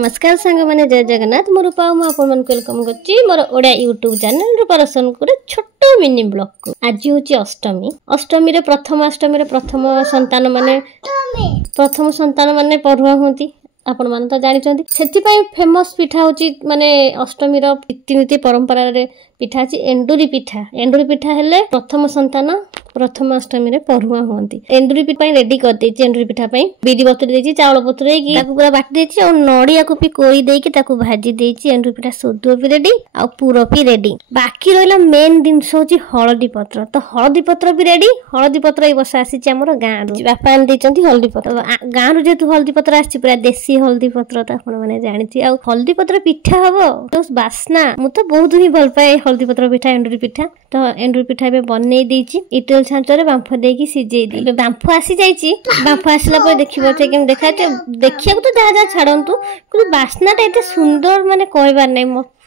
नमस्कार सांग मैंने जय जगन्नाथ मोर रूपा वेलकम करछि मोर ओडिया यूट्यूब चैनल रूपारसन को छोट मिनी ब्लॉग को। आज हूँ अष्टमी। अष्टमी रे प्रथम संतान माने पढ़ुआ होती आपण मान तो जानी से फेमस पिठा हूँ माने अष्टमी रीतिनीति परंपरा रे पिठा अच्छी एंडुरी पिठा हेले प्रथम संतान प्रथम अष्टमी रे पढ़ुआ होती। एंडुरी पिठा रेडी कर देछि। एंडुरी पिठा बिरी बतुरी देछि, चावल बतुरेकी पूरा बाटी देछि और नड़िया को भी कोई देकी भाजी देछि। एंडुरी पिठा सोदुआ भी रेडी आ पूरा भी रेडी। बाकी रहिला मेन जिनस होछि हळदी पत्र। तो हळदी पत्र भी रेडी। हळदी पत्र ए वर्ष आसी हमर गाँ रु बापा आन देछंती हळदी पत्र। गाँ रु जेतु हळदी पत्र आछि पूरा देसी हळदी पत्र तो आपण माने जानिछि। आ हळदी पत्र पिठा हबो तो बास्ना मु तो बहुत ही भल पाए हळदी पत्र पिठा एंडुरी पिठा। तो एंडुरी पिठा बे बनै देछि। इटल छांचरे बांफ देकी सिझेई दे। बांफ आसी जाइछि। बांफ आसला पर देखिबो ते केम देखाते देखिया तो जा छाड़ंतु कि बास्नाटा एते सुंदर माने कहबार नै।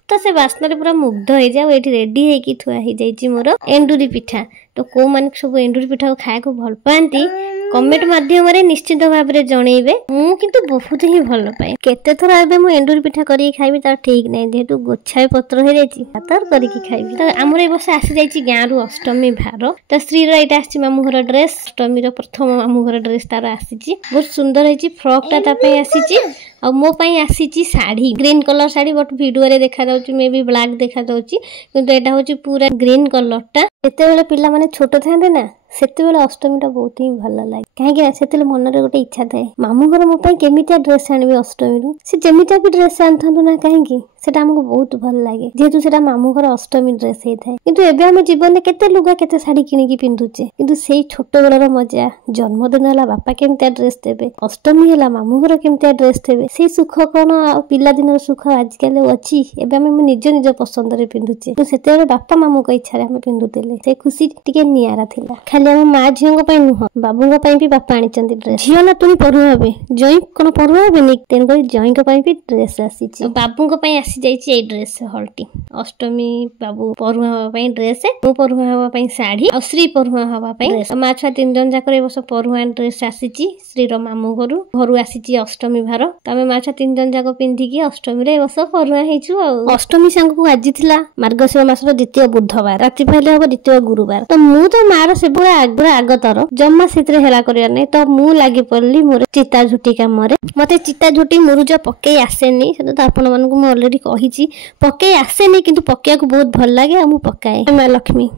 तो से बास्ना पूरा मुग्ध हो जाओ। ये रेडी है थुआ ही जाइए मोर एंडुरी पिठा। तो कौ मान सब एंडुरी पिठा खाया को भल पाती कमेंट माध्यम रे निश्चित भाव में जनइबे। मु किंतु बहुत ही भल पाए। केते थर एबे मु एंडुरी पिठा करी खाइबी तार ठीक नै जेतु गोछाय पत्र हे जाइछि तार करी खाइबी। तो हमर ए बस आसी जाइछि गाँ रु अष्टमी भार। तो श्री रो एटा आछि मामू घर ड्रेस। अष्टमी रो प्रथम मामू घर ड्रेस तार आसीछि। बहुत सुंदर हेछि। फ्रॉक ता तापे आसीछि आ मो पई आसीछि sari green colour sari. But video रे देखा जाउछि मे बी ब्लैक देखा जाउछि किंतु एटा होछि पूरा ग्रीन कलर टा। एते बेले पिला माने छोट थांदे ना सेते बेले अष्टमी टा बहुत ही भल लागे। काहे सेते मन रे गोटे इच्छा थाए मामू घर मो पई केमिटा ड्रेस आनिबे अष्टमी रु। से जेमिटा भी ड्रेस आनथांदु ना काहे सेटा हमको बहुत भल लागे जेहेतु सेटा मामू घर अष्टमी ड्रेस हे थाए। किंतु एबे हम जीवन में केते लुगा केते साड़ी किनि की पिंधुचे किंतु सेई छोट बेलर मजा। जन्मदिन हला बापा केमता ड्रेस देबे, अष्टमी हला मामू घर केमता ड्रेस देबे, सेई सुख कोन पिला दिनर सुख आज काले अछि। एबे हम निज पसंद रे पिंधुचे तो सेते बेले बापा मामू को इच्छा रे हम पिंधुतेले। से खुशी टिके नियारा थिला। खाली हम माँ झीओं को पई नुह बाबूंग पई भी बापा आनिचंती ड्रेस। झीओ ना तुनी पढुआ हेबे जई कोन पढुआ हेबे नि तेन को जई को पई भी ड्रेस आसीची। बाबूंग पई आसी जाइछि ए ड्रेस हल्टी। अष्टमी बाबू पढुआ हवा पई ड्रेस, मु पढुआ हवा पई साड़ी आ श्री पढुआ हवा पई ड्रेस। मा छुआ तीन जन जाकर ए वर्ष पढुआ ड्रेस आसीची। श्री रो मामू घरु आसीची अष्टमी भार। तमे मा छुआ तीन जन जाक पिंधि की अष्टमी रे ए वर्ष पढुआ हेइछु। आ अष्टमी संग को आज थिला मार्गशीर मासर द्वितीय बुधवार राति पहले हबो द्वितीय गुरुवार। तो मु तो मार से पूरा आगतर जम्मा सेतरे हेला करिया नै। तो मु लागि पड़ली मोर चिता झुटी काम रे। मते चिता झुटी मुरुज पक्के आसेनी से तो आपण मन को मु ऑलरेडी कहिची पक्के आसेनी किंतु पक्किया को बहुत भल लागे आ मु पक्काए। मां लक्ष्मी।